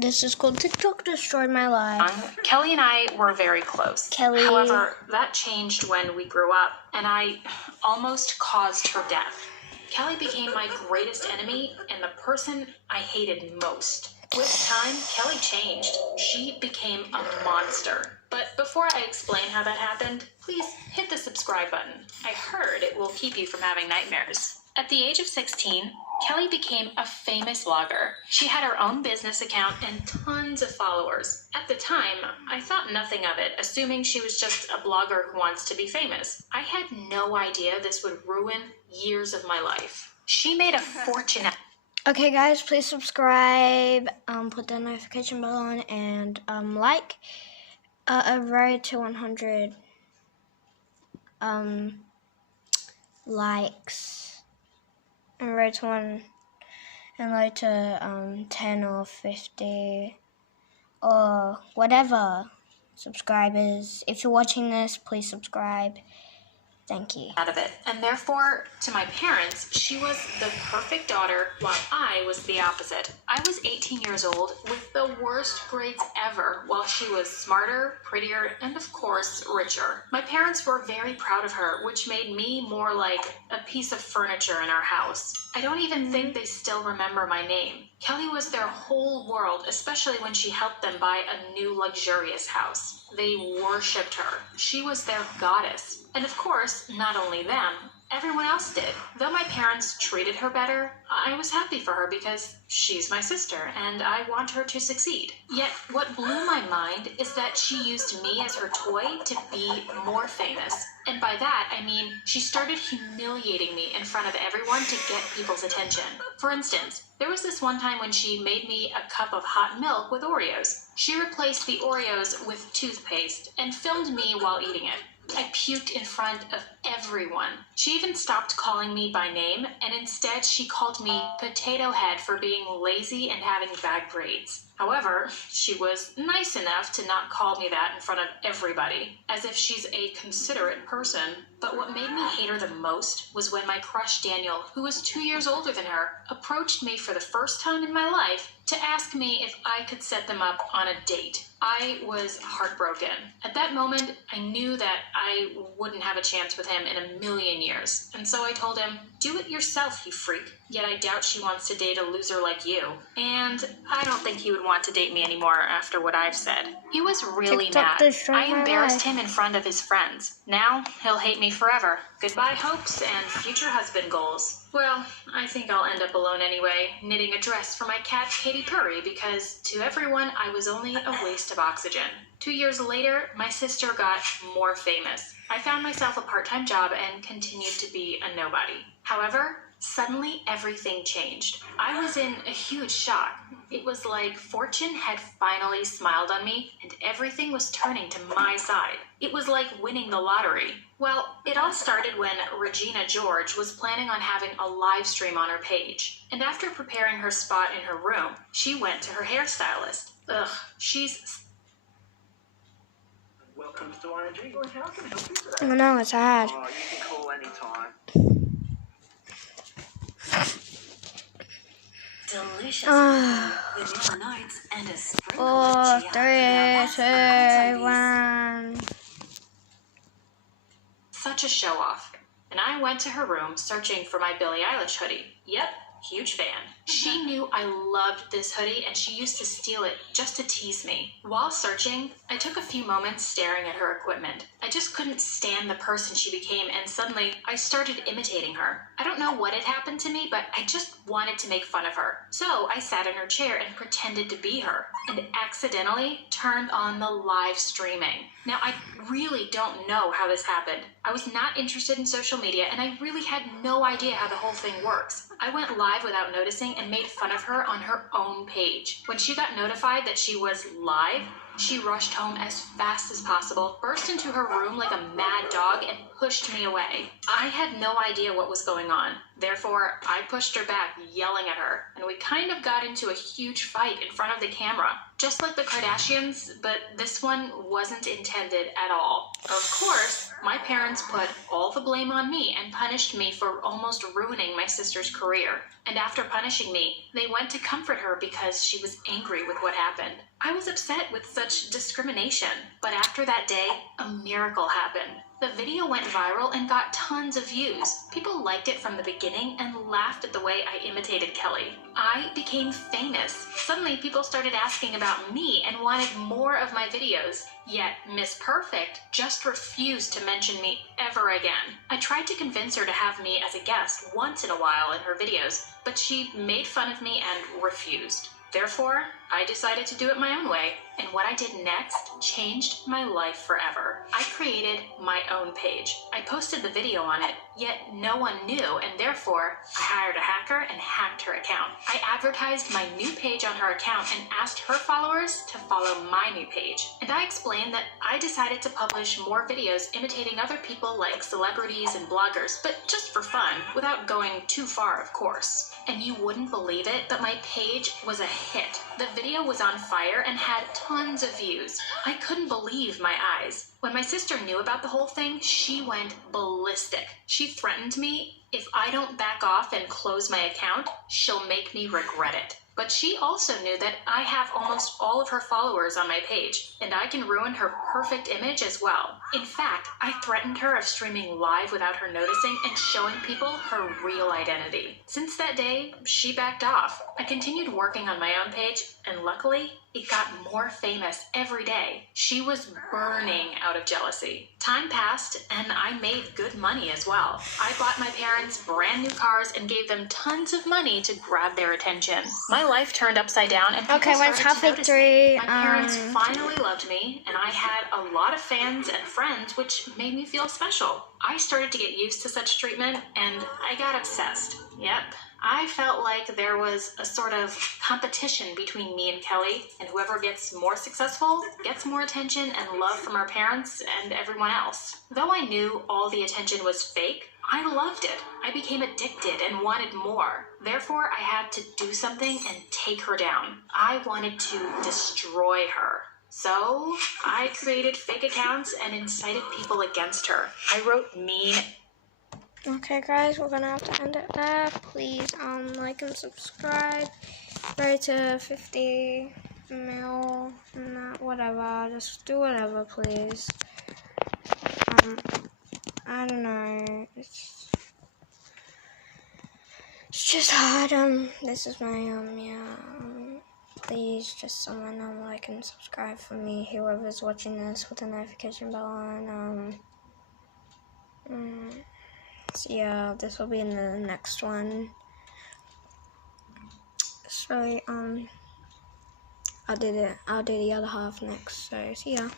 This is called TikTok Destroyed My Life. Kelly and I were very close. Kelly. However, that changed when we grew up, and I almost caused her death. Kelly became my greatest enemy and the person I hated most. With time, Kelly changed. She became a monster. But before I explain how that happened, please hit the subscribe button. I heard it will keep you from having nightmares. At the age of 16, Kelly became a famous blogger. She had her own business account and tons of followers. At the time, I thought nothing of it, assuming she was just a blogger who wants to be famous. I had no idea this would ruin years of my life. She made a fortune. Okay, guys, please subscribe, put the notification bell on, and like. Road to 100 likes, and road to 1, and road to 10 or 50 or whatever subscribers. If you're watching this, please subscribe. Thank you. Out of it. And therefore, to my parents, she was the perfect daughter while I was the opposite. I was 18 years old with the worst grades ever, while she was smarter, prettier, and of course, richer. My parents were very proud of her, which made me more like a piece of furniture in our house. I don't even think they still remember my name. Kelly was their whole world, especially when she helped them buy a new luxurious house. They worshipped her. She was their goddess. And of course, not only them, everyone else did. Though my parents treated her better, I was happy for her because she's my sister and I want her to succeed. Yet, what blew my mind is that she used me as her toy to be more famous. And by that, I mean she started humiliating me in front of everyone to get people's attention. For instance, there was this one time when she made me a cup of hot milk with Oreos. She replaced the Oreos with toothpaste and filmed me while eating it. I puked in front of everyone. She even stopped calling me by name, and instead she called me Potato Head for being lazy and having bad grades. However, she was nice enough to not call me that in front of everybody, as if she's a considerate person. But what made me hate her the most was when my crush Daniel, who was 2 years older than her, approached me for the first time in my life to ask me if I could set them up on a date. I was heartbroken. At that moment, I knew that I wouldn't have a chance with him in a million years. And so I told him, "Do it yourself, you freak. Yet I doubt she wants to date a loser like you." And I don't think he would want to date me anymore after what I've said. He was really TikTok mad. destroyed I my embarrassed life. him in front of his friends. Now he'll hate me forever. Goodbye hopes and future husband goals. Well, I think I'll end up alone anyway, knitting a dress for my cat Katy Perry, because to everyone I was only a waste of oxygen. 2 years later, my sister got more famous. I found myself a part-time job and continued to be a nobody. However, suddenly everything changed. I was in a huge shock. It was like fortune had finally smiled on me and everything was turning to my side. It was like winning the lottery. Well, it all started when Regina George was planning on having a live stream on her page. And after preparing her spot in her room, she went to her hairstylist. She's... Welcome to ING. How can I help you today? Oh no, it's hard. Oh, you can call anytime. Delicious Ah. vanilla notes and a sprinkle 4, of 3, chia. 2, 1. such a show-off. And I went to her room searching for my Billie Eilish hoodie. Yep, huge fan. She knew I loved this hoodie and she used to steal it just to tease me. While searching, I took a few moments staring at her equipment. I just couldn't stand the person she became and suddenly I started imitating her. I don't know what had happened to me, but I just wanted to make fun of her. So I sat in her chair and pretended to be her and accidentally turned on the live streaming. Now, I really don't know how this happened. I was not interested in social media and I really had no idea how the whole thing works. I went live without noticing and made fun of her on her own page. When she got notified that she was live, She rushed home as fast as possible, burst into her room like a mad dog, and pushed me away. I had no idea what was going on. Therefore, I pushed her back, yelling at her, and we kind of got into a huge fight in front of the camera. Just like the Kardashians, but this one wasn't intended at all. Of course, my parents put all the blame on me and punished me for almost ruining my sister's career. And after punishing me, they went to comfort her because she was angry with what happened. I was upset with such discrimination, but after that day, a miracle happened. The video went viral and got tons of views. People liked it from the beginning and laughed at the way I imitated Kelly. I became famous. Suddenly, people started asking about me and wanted more of my videos. Yet, Miss Perfect just refused to mention me ever again. I tried to convince her to have me as a guest once in a while in her videos, but she made fun of me and refused. Therefore, I decided to do it my own way, and what I did next changed my life forever. I created my own page. I posted the video on it, yet no one knew, and therefore, I hired a hacker and hacked her account. I advertised my new page on her account and asked her followers to follow my new page. And I explained that I decided to publish more videos imitating other people like celebrities and bloggers, but just for fun, without going too far, of course. And you wouldn't believe it, but my page was a hit. The video was on fire and had tons of views. I couldn't believe my eyes. When my sister knew about the whole thing, she went ballistic. She threatened me, if I don't back off and close my account, she'll make me regret it. But she also knew that I have almost all of her followers on my page, and I can ruin her perfect image as well. In fact, I threatened her of streaming live without her noticing and showing people her real identity. Since that day, she backed off. I continued working on my own page, and luckily, it got more famous every day. She was burning out of jealousy. Time passed, and I made good money as well. I bought my parents brand new cars and gave them tons of money to grab their attention. My life turned upside down, and people Okay, started once to halfway notice through, me. My parents finally loved me, and I had a lot of fans and friends, which made me feel special. I started to get used to such treatment, and I got obsessed. Yep. I felt like there was a sort of competition between me and Kelly, and whoever gets more successful gets more attention and love from our parents and everyone else. Though I knew all the attention was fake, I loved it. I became addicted and wanted more. Therefore, I had to do something and take her down. I wanted to destroy her. So, I created fake accounts and incited people against her. I wrote mean. Okay, guys, we're gonna have to end it there. Please, like and subscribe. Go to 50 mil, whatever. Just do whatever, please. I don't know. It's just hard. This is my please, just someone like and subscribe for me. Whoever's watching this with the notification bell on. So yeah, this will be in the next one. So I'll do the other half next. So see ya.